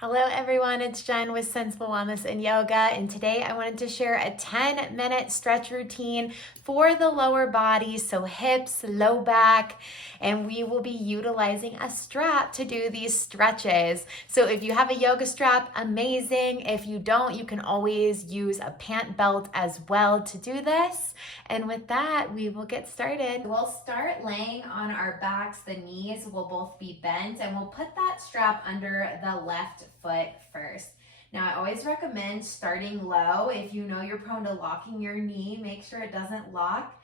Hello everyone, it's Jen with Sensible Wellness and Yoga, and today I wanted to share a 10-minute stretch routine for the lower body, so hips, low back, and we will be utilizing a strap to do these stretches. So if you have a yoga strap, amazing. If you don't, you can always use a pant belt as well to do this. And with that, we will get started. We'll start laying on our backs. The knees will both be bent, and we'll put that strap under the left foot first. Now, I always recommend starting low. If you know you're prone to locking your knee, make sure it doesn't lock.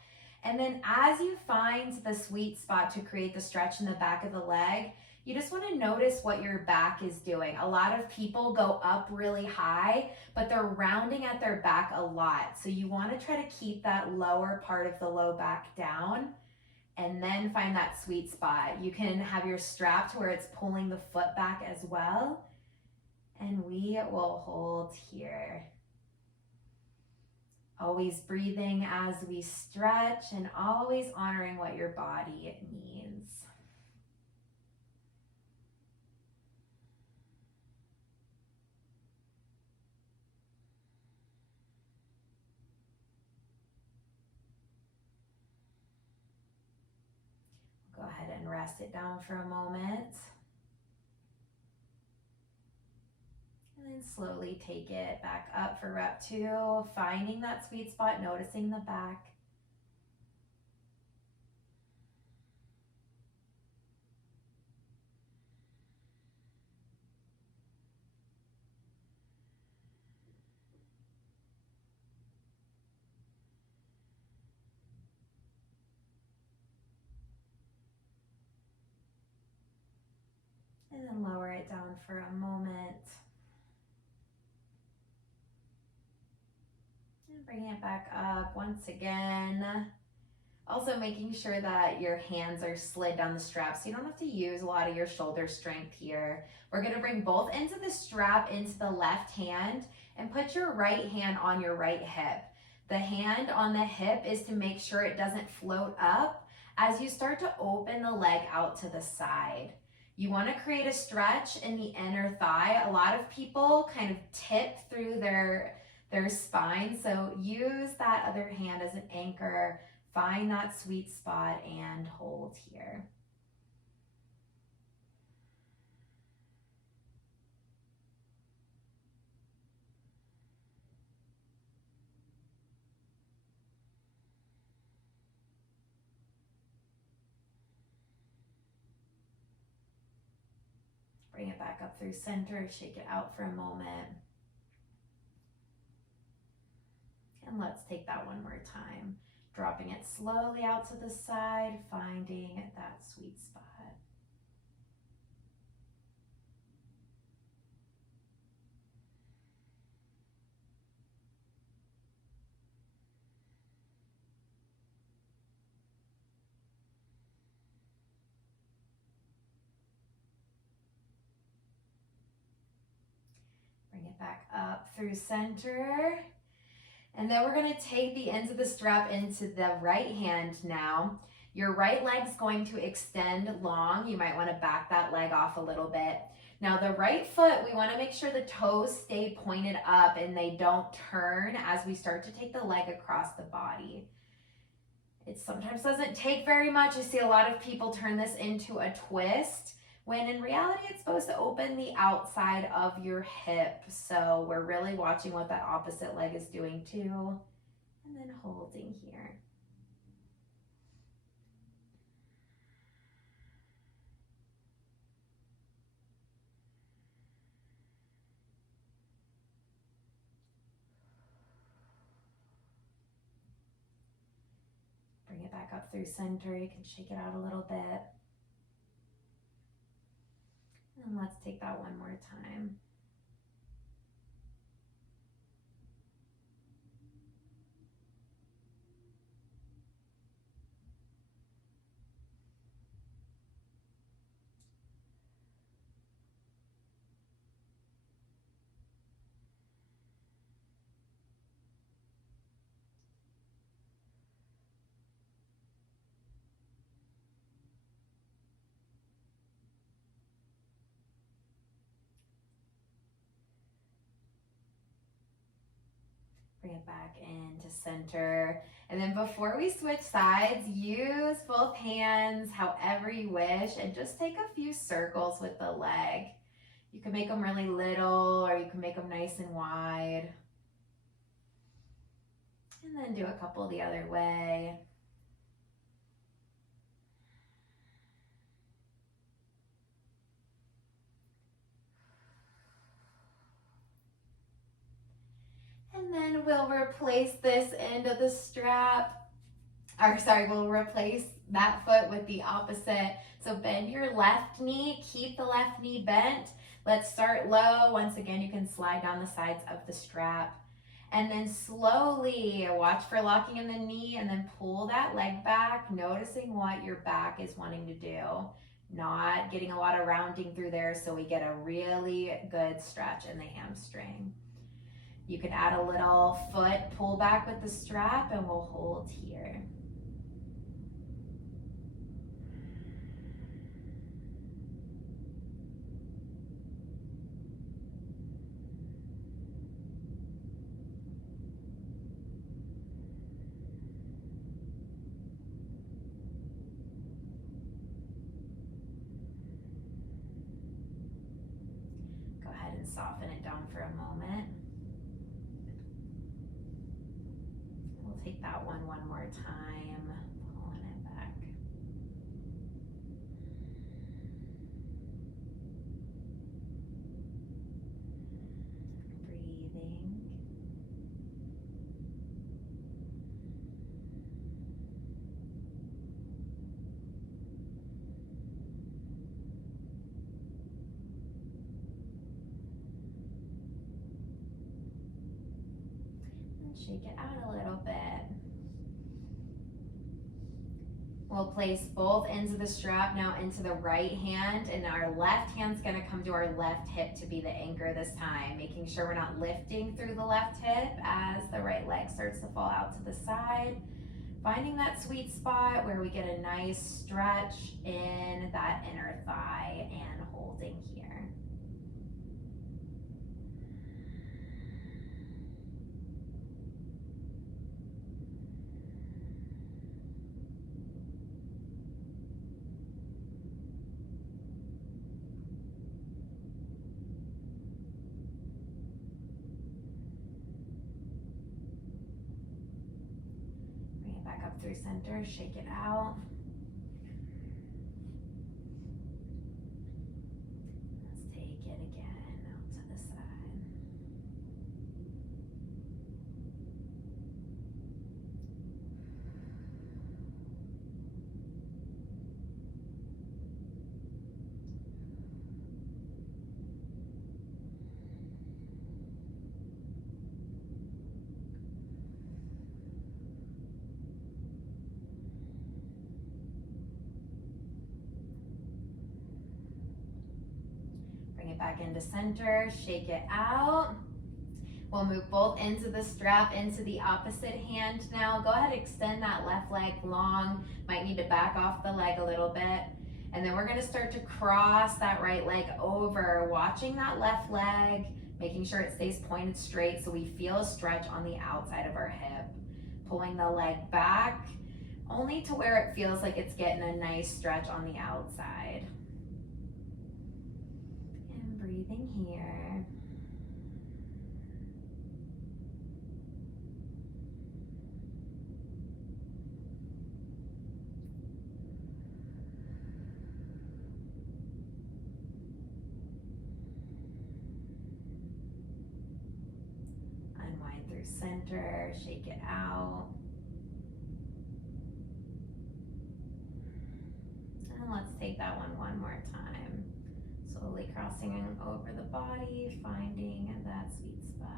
And then as you find the sweet spot to create the stretch in the back of the leg, you just want to notice what your back is doing. A lot of people go up really high, but they're rounding at their back a lot. So you want to try to keep that lower part of the low back down and then find that sweet spot. You can have your strap to where it's pulling the foot back as well. And we will hold here. Always breathing as we stretch and always honoring what your body needs. Go ahead and rest it down for a moment. And then slowly take it back up for rep 2, finding that sweet spot, noticing the back. And then lower it down for a moment. And bring it back up once again. Also making sure that your hands are slid down the strap so you don't have to use a lot of your shoulder strength here. We're gonna bring both ends of the strap into the left hand and put your right hand on your right hip. The hand on the hip is to make sure it doesn't float up as you start to open the leg out to the side. You want to create a stretch in the inner thigh. A lot of people kind of tip through their spine, so use that other hand as an anchor. Find that sweet spot and hold here. Bring it back up through center, shake it out for a moment. And let's take that one more time. Dropping it slowly out to the side, finding that sweet spot. Bring it back up through center. And then we're gonna take the ends of the strap into the right hand now. Your right leg's going to extend long. You might wanna back that leg off a little bit. Now the right foot, we wanna make sure the toes stay pointed up and they don't turn as we start to take the leg across the body. It sometimes doesn't take very much. I see a lot of people turn this into a twist, when in reality it's supposed to open the outside of your hip. So we're really watching what that opposite leg is doing too. And then holding here. Bring it back up through center. You can shake it out a little bit. And let's take that one more time. it back into center. And then before we switch sides, use both hands however you wish and just take a few circles with the leg. You can make them really little or you can make them nice and wide. And then do a couple the other way. And then we'll replace this end of the strap, we'll replace that foot with the opposite. So bend your left knee, keep the left knee bent. Let's start low. Once again, you can slide down the sides of the strap. And then slowly watch for locking in the knee and then pull that leg back, noticing what your back is wanting to do. Not getting a lot of rounding through there so we get a really good stretch in the hamstring. You can add a little foot pull back with the strap and we'll hold here. Go ahead and soften it down for a moment. We'll take that one more time, pulling it back. Breathing. Shake it out a little bit. We'll place both ends of the strap now into the right hand, and our left hand's gonna come to our left hip to be the anchor this time, making sure we're not lifting through the left hip as the right leg starts to fall out to the side. Finding that sweet spot where we get a nice stretch in that inner thigh and holding here. Back up through center, shake it out. Let's take it again out to the side. Back into center, shake it out. We'll move both ends of the strap into the opposite hand now. Go ahead, extend that left leg long. Might need to back off the leg a little bit. And then we're gonna start to cross that right leg over, watching that left leg, making sure it stays pointed straight so we feel a stretch on the outside of our hip. Pulling the leg back, only to where it feels like it's getting a nice stretch on the outside. Breathing here. Unwind through center, shake it out. And let's take that one more time. Slowly crossing over the body, finding that sweet spot.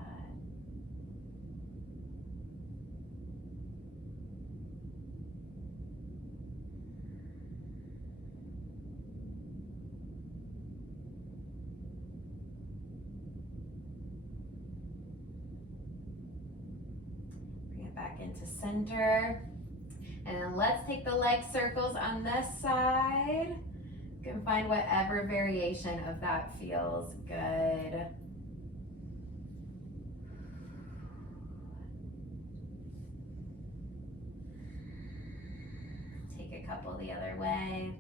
Bring it back into center. And then let's take the leg circles on this side. You can find whatever variation of that feels good. couple the other way.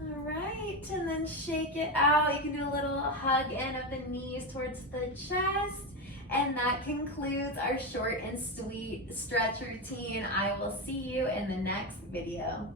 All right, and then shake it out. You can do a little hug in of the knees towards the chest. And that concludes our short and sweet stretch routine. I will see you in the next video.